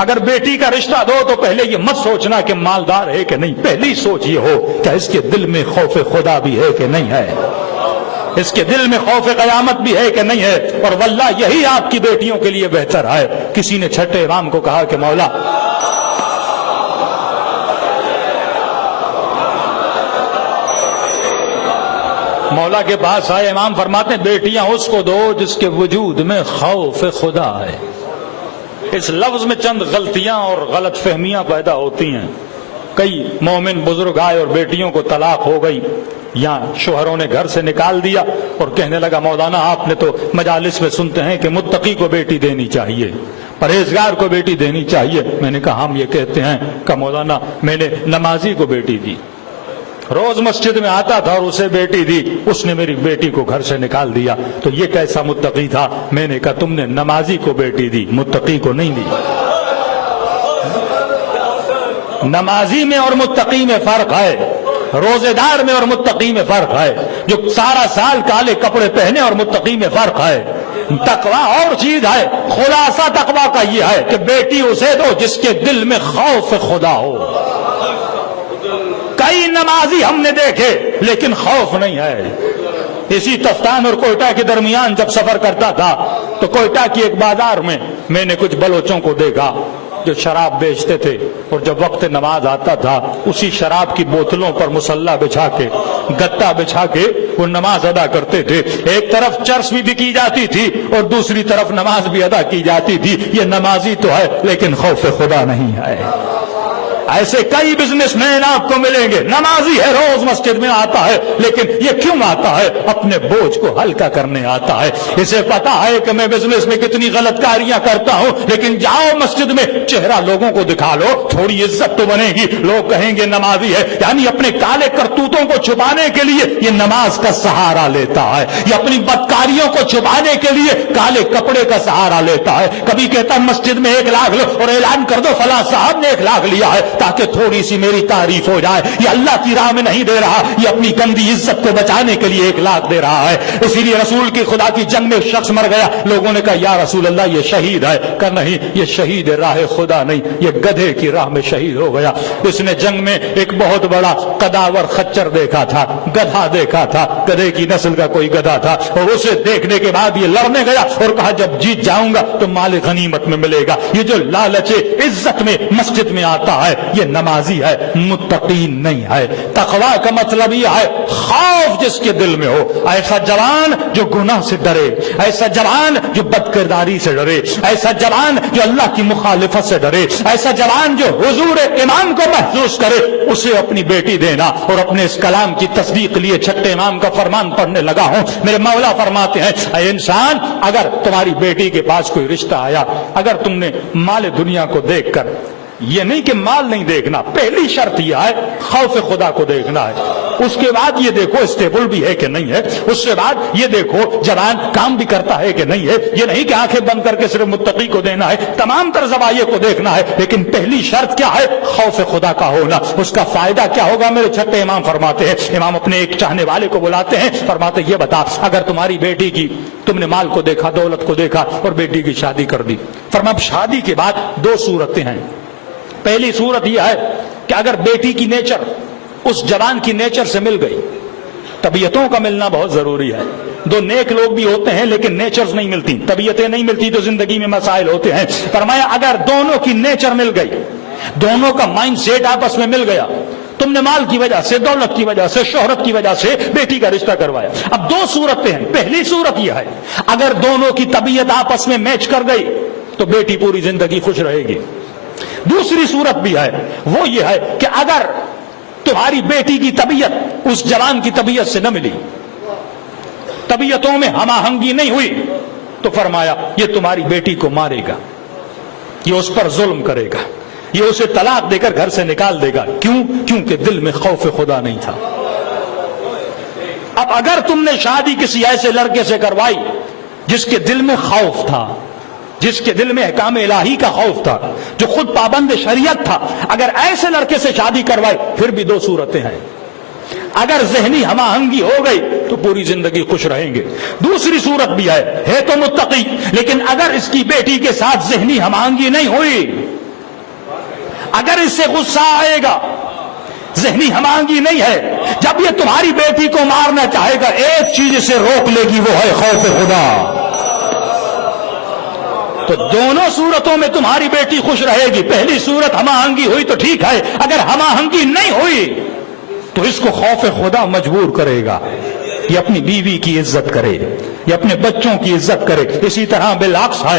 اگر بیٹی کا رشتہ دو تو پہلے یہ مت سوچنا کہ مالدار ہے کہ نہیں، پہلی سوچ یہ ہو کہ اس کے دل میں خوف خدا بھی ہے کہ نہیں ہے، اس کے دل میں خوف قیامت بھی ہے کہ نہیں ہے. اور واللہ یہی آپ کی بیٹیوں کے لیے بہتر ہے. کسی نے چھٹے امام کو کہا کہ مولا کے پاس آئے. امام فرماتے ہیں بیٹیاں اس کو دو جس کے وجود میں خوف خدا ہے. اس لفظ میں چند غلطیاں اور غلط فہمیاں پیدا ہوتی ہیں. کئی مومن بزرگ آئے اور بیٹیوں کو طلاق ہو گئی یا شوہروں نے گھر سے نکال دیا اور کہنے لگا مولانا آپ نے تو مجالس میں سنتے ہیں کہ متقی کو بیٹی دینی چاہیے، پرہیزگار کو بیٹی دینی چاہیے. میں نے کہا ہم یہ کہتے ہیں کہ مولانا میں نے نمازی کو بیٹی دی، روز مسجد میں آتا تھا اور اسے بیٹی دی، اس نے میری بیٹی کو گھر سے نکال دیا، تو یہ کیسا متقی تھا؟ میں نے کہا تم نے نمازی کو بیٹی دی، متقی کو نہیں دی. نمازی میں اور متقی میں فرق ہے، روزے دار میں اور متقی میں فرق ہے، جو سارا سال کالے کپڑے پہنے اور متقی میں فرق ہے. تقویٰ اور چیز ہے. خلاصہ تقویٰ کا یہ ہے کہ بیٹی اسے دو جس کے دل میں خوف خدا ہو. کئی نمازی ہم نے دیکھے لیکن خوف نہیں ہے. اسی تفتان اور کوئٹہ کے درمیان جب سفر کرتا تھا تو کوئٹہ کی ایک بازار میں نے کچھ بلوچوں کو دیکھا جو شراب بیچتے تھے، اور جب وقت نماز آتا تھا اسی شراب کی بوتلوں پر مصلی بچھا کے، گتا بچھا کے وہ نماز ادا کرتے تھے. ایک طرف چرس بھی کی جاتی تھی اور دوسری طرف نماز بھی ادا کی جاتی تھی. یہ نمازی تو ہے لیکن خوف خدا نہیں ہے. ایسے کئی بزنس مین آپ کو ملیں گے، نمازی ہے، روز مسجد میں آتا ہے، لیکن یہ کیوں آتا ہے؟ اپنے بوجھ کو ہلکا کرنے آتا ہے. اسے پتا ہے کہ میں بزنس میں کتنی غلط کاریاں کرتا ہوں، لیکن جاؤ مسجد میں چہرہ لوگوں کو دکھا لو، تھوڑی عزت تو بنے گی، لوگ کہیں گے نمازی ہے. یعنی اپنے کالے کرتوتوں کو چھپانے کے لیے یہ نماز کا سہارا لیتا ہے، یہ اپنی بدکاریوں کو چھپانے کے لیے کالے کپڑے کا سہارا لیتا ہے. کبھی کہتا مسجد میں 1 لاکھ لو اور اعلان کر دو فلاں صاحب نے 1 لاکھ لیا ہے تاکہ تھوڑی سی میری تعریف ہو جائے. یہ اللہ کی راہ میں نہیں دے رہا، یہ اپنی گندی عزت کو بچانے کے لیے 1 لاکھ دے رہا ہے. اسی لیے رسول کی خدا کی جنگ میں ایک شخص مر گیا. لوگوں نے کہا یا رسول اللہ یہ شہید ہے. کہا نہیں، یہ شہید راہ خدا نہیں، یہ گدھے کی راہ میں شہید ہو گیا. اس نے جنگ میں ایک بہت بڑا قداور خچر دیکھا تھا، گدھا دیکھا تھا، گدھے کی نسل کا کوئی گدھا تھا، اور اسے دیکھنے کے بعد یہ لڑنے گیا اور کہا جب جیت جاؤں گا تو مال غنیمت میں ملے گا. یہ جو لالچ عزت میں مسجد میں آتا ہے یہ نمازی ہے، متقی نہیں ہے. تقویٰ کا مطلب یہ ہے خوف جس کے دل میں ہو. ایسا جوان جو گناہ سے ڈرے، ایسا جوان جو بد کرداری سے ڈرے، ایسا جوان جو اللہ کی مخالفت سے ڈرے، ایسا جوان جو حضور امام کو محسوس کرے، اسے اپنی بیٹی دینا. اور اپنے اس کلام کی تصدیق لیے چھٹے امام کا فرمان پڑھنے لگا ہوں. میرے مولا فرماتے ہیں اے انسان، اگر تمہاری بیٹی کے پاس کوئی رشتہ آیا، اگر تم نے مال دنیا کو دیکھ کر، یہ نہیں کہ مال نہیں دیکھنا، پہلی شرط یہ ہے خوف خدا کو دیکھنا ہے. اس کے بعد یہ دیکھو اسٹیبل بھی ہے کہ نہیں ہے. اس کے بعد یہ دیکھو جوان کام بھی کرتا ہے کہ نہیں ہے. یہ نہیں کہ آنکھیں بند کر کے صرف متقی کو دینا ہے، تمام طرز ذوائع کو دیکھنا ہے. لیکن پہلی شرط کیا ہے؟ خوف خدا کا ہونا. اس کا فائدہ کیا ہوگا؟ میرے چھٹے امام فرماتے ہیں، امام اپنے ایک چاہنے والے کو بلاتے ہیں، فرماتے یہ بتا اگر تمہاری بیٹی کی، تم نے مال کو دیکھا، دولت کو دیکھا اور بیٹی کی شادی کر دی. فرمایا شادی کے بعد 2 صورتیں ہیں. پہلی صورت یہ ہے کہ اگر بیٹی کی نیچر اس جوان کی نیچر سے مل گئی، طبیعتوں کا ملنا بہت ضروری ہے. 2 نیک لوگ بھی ہوتے ہیں لیکن نیچرز نہیں ملتی، طبیعتیں نہیں ملتی تو زندگی میں مسائل ہوتے ہیں. فرمایا اگر دونوں کی نیچر مل گئی، دونوں کا مائنڈ سیٹ آپس میں مل گیا، تم نے مال کی وجہ سے، دولت کی وجہ سے، شہرت کی وجہ سے بیٹی کا رشتہ کروایا. اب 2 صورتیں ہیں. پہلی صورت یہ ہے اگر دونوں کی طبیعت آپس میں میچ کر گئی تو بیٹی پوری زندگی خوش رہے گی. دوسری صورت بھی ہے، وہ یہ ہے کہ اگر تمہاری بیٹی کی طبیعت اس جوان کی طبیعت سے نہ ملی، طبیعتوں میں ہم آہنگی نہیں ہوئی، تو فرمایا یہ تمہاری بیٹی کو مارے گا، یہ اس پر ظلم کرے گا، یہ اسے طلاق دے کر گھر سے نکال دے گا. کیوں؟ کیونکہ دل میں خوف خدا نہیں تھا. اب اگر تم نے شادی کسی ایسے لڑکے سے کروائی جس کے دل میں خوف تھا، جس کے دل میں احکام الہی کا خوف تھا، جو خود پابند شریعت تھا، اگر ایسے لڑکے سے شادی کروائی، پھر بھی 2 صورتیں ہیں. اگر ذہنی ہم آہنگی ہو گئی تو پوری زندگی خوش رہیں گے. دوسری صورت بھی ہے تو متقی، لیکن اگر اس کی بیٹی کے ساتھ ذہنی ہم آہنگی نہیں ہوئی، اگر اس سے غصہ آئے گا، ذہنی ہم آہنگی نہیں ہے، جب یہ تمہاری بیٹی کو مارنا چاہے گا ایک چیز اسے روک لے گی، وہ ہے خوف خدا۔ تو دونوں صورتوں میں تمہاری بیٹی خوش رہے گی۔ پہلی صورت ہم آہنگی ہوئی تو ٹھیک ہے، اگر ہم آہنگی نہیں ہوئی تو اس کو خوف خدا مجبور کرے گا، یہ اپنی بیوی کی عزت کرے، یہ اپنے بچوں کی عزت کرے۔ اسی طرح بالعکس ہے،